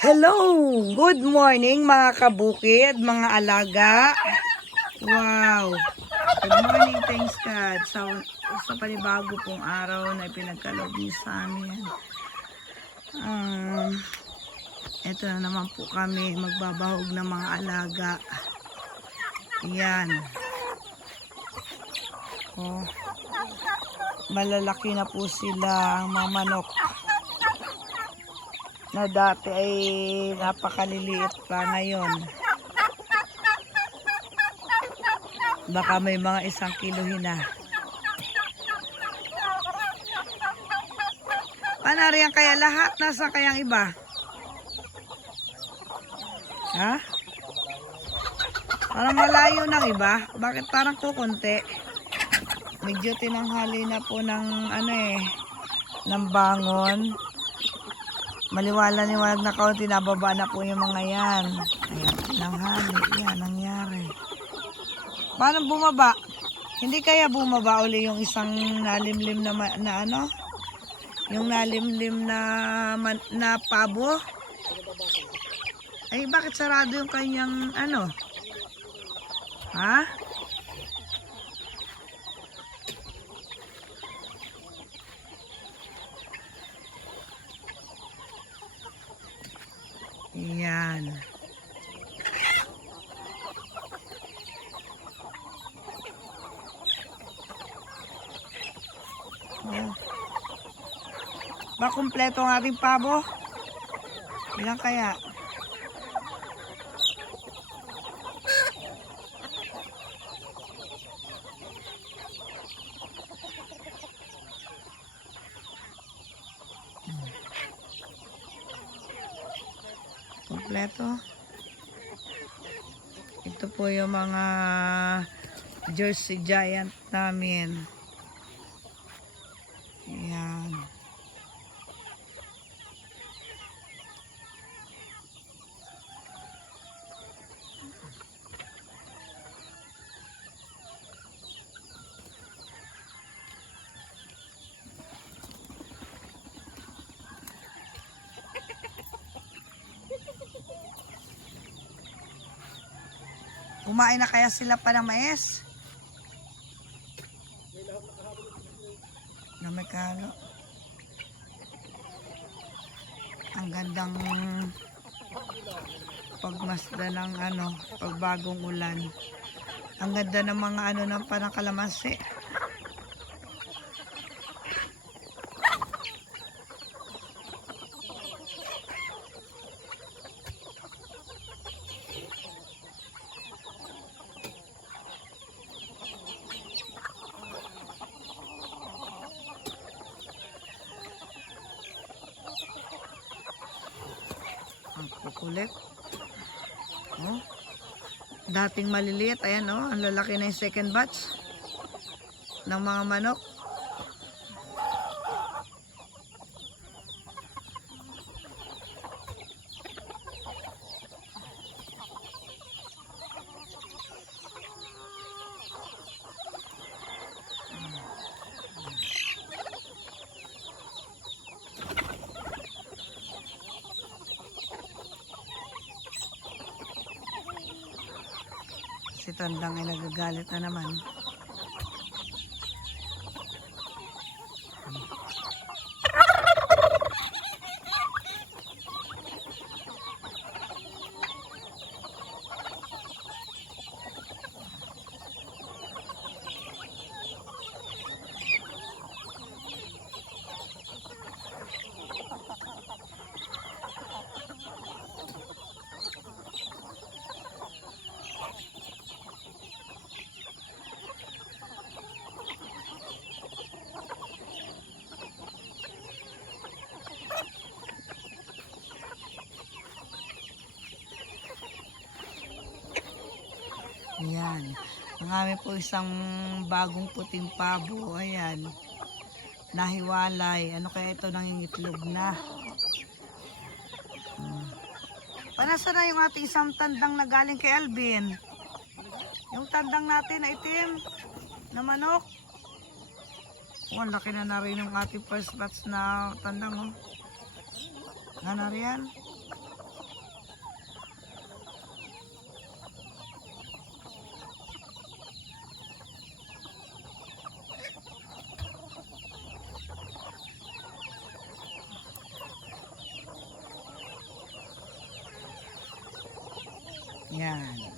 Hello! Good morning mga kabukid, mga alaga. Wow! Good morning, thanks God. Sa panibago pong araw na ipinagkaloob niyo sa amin. Ito na naman po kami magbabahog ng mga alaga. Yan. Oh, malalaki na po sila ang mga manok. Na dati ay napakaliliit pa, ngayon baka may mga 1 kilohin na. Panariyan kaya lahat? Nasa kayang iba? Ha? Parang malayo ng iba. Bakit parang kukunti? Medyo tinanghali na po ng ng bangon. Maliwala-liwanag na kaunti, nababa na po yung mga yan. Ayan, tinanghali. Yan, nangyari. Paano bumaba? Hindi kaya bumaba uli yung isang nalimlim na ano? Yung nalimlim na pabo? Ay, bakit sarado yung kanyang ano? Ha? Yan. Oh. Ba kumpleto ang ating pabo? Ilan kaya? Kompleto. Ito po yung mga Jersey Giant namin. Ayan. Kumain na kaya sila pa ng mais? Na may kalo. Ang gandang pagmasda ng pagbagong ulan. Ang ganda ng mga ng panakalamansi. Ang kukulit. Oh. Dating maliliit, ayan oh, ang lalaki na yung second batch ng mga manok. Si Tandang ay nagagalit na naman. Ayan. Ang amin po isang bagong puting pabo. Ayan. Nahiwalay. Ano kaya ito, nangingitlog na. Panasa na yung ating isang tandang na galing kay Alvin? Yung tandang natin na itim na manok. Oh, laki na rin yung ating first batch na tandang. Oh. Nga na rin. Yan.